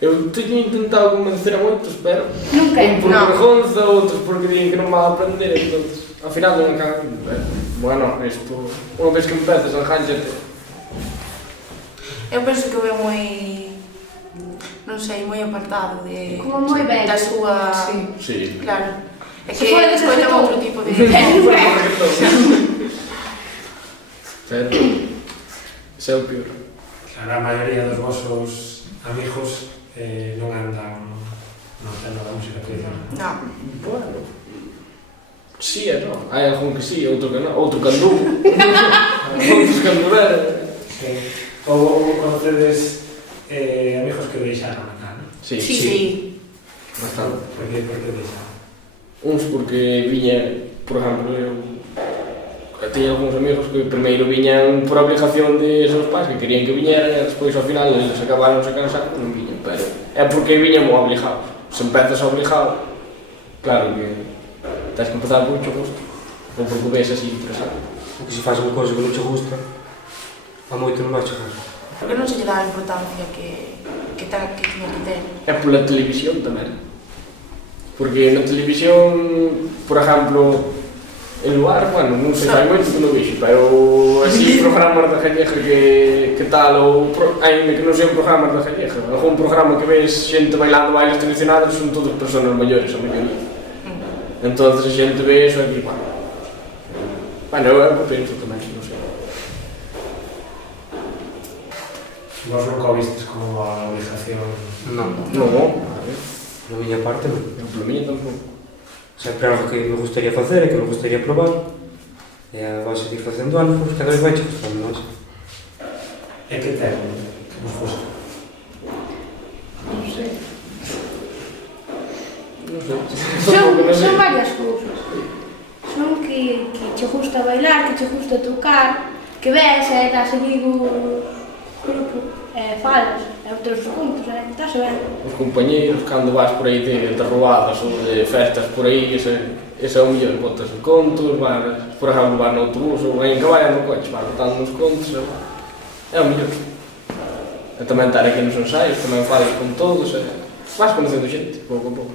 Eu teño intentado convencer a moitos, pero Nunca, un por non. vergonza, outros porque din que non van a aprender, entonces, ao final non acaban. Bueno, isto, unha vez que empezas, arránxate. Eu penso que o veo moi, non sei, moi apartado de Como moi bello. da súa, Sí. claro. É Se que fora de escoitan reggaetón. outro tipo de Pero, ese é o peor. Claro, a maioría dos vosos amigos non andan no tema da música tradicional. Non. Bueno, sí e non. Hai algún que sí, outro que non. Outro que andou. Outros que anduveron. Ou conocedes amigos que deixaron acá, non? Sí, Sí. bastante. Por que deixaron? Uns porque viña, por exemplo, eu teño algúns amigos que primeiro viñan por obligación de seus pais que querían que viñeran e despois ao final eles acabaron se cansando e non viñan, pero é porque viñan moi obligados. Se empezas obligado, claro que tens que empezar por mucho gusto ou porque o ves así interesante. Porque se faz unha cousa que non te gusta, a moito non vai chegar. Porque non se lle dá a importancia que tiña que ter. É pola televisión tamén. Porque na televisión, por exemplo, en lugar, bueno, non sei, hai moito que non vixo, pero así programas da gallega que tal, ou ainda que non sean programas da gallega, algún programa que ves xente bailando bailes tradicionales son todas personas maiores, a maioría. Entón, a xente ve iso aquí, bueno, eu é o que penso tamén, non sei. Vos nunca o vistes como a obligación? Non, Non, na miña parte non. eu polo miño tampouco. Sempre algo que me gustaría facer e que me gustaría probar. E vai seguir facendo algo, pois cada vez vai gustando máis. E que ten que vos gusta? Non sei. Son varias cousas. Son que che gusta bailar, que che gusta tocar, que ves e estás ali no grupo e falas, e outros juntos, e estás a ver. Os compañeiros, cando vas por aí de rodadas ou de festas por aí, ese é o mellor, botas en contos, vas, por exemplo, vas no autobús ou en caballa no coche, vas botando nos contos, é o mellor. E tamén estar aquí nos ensaios, tamén falas con todos, e vas conocendo xente, pouco a pouco.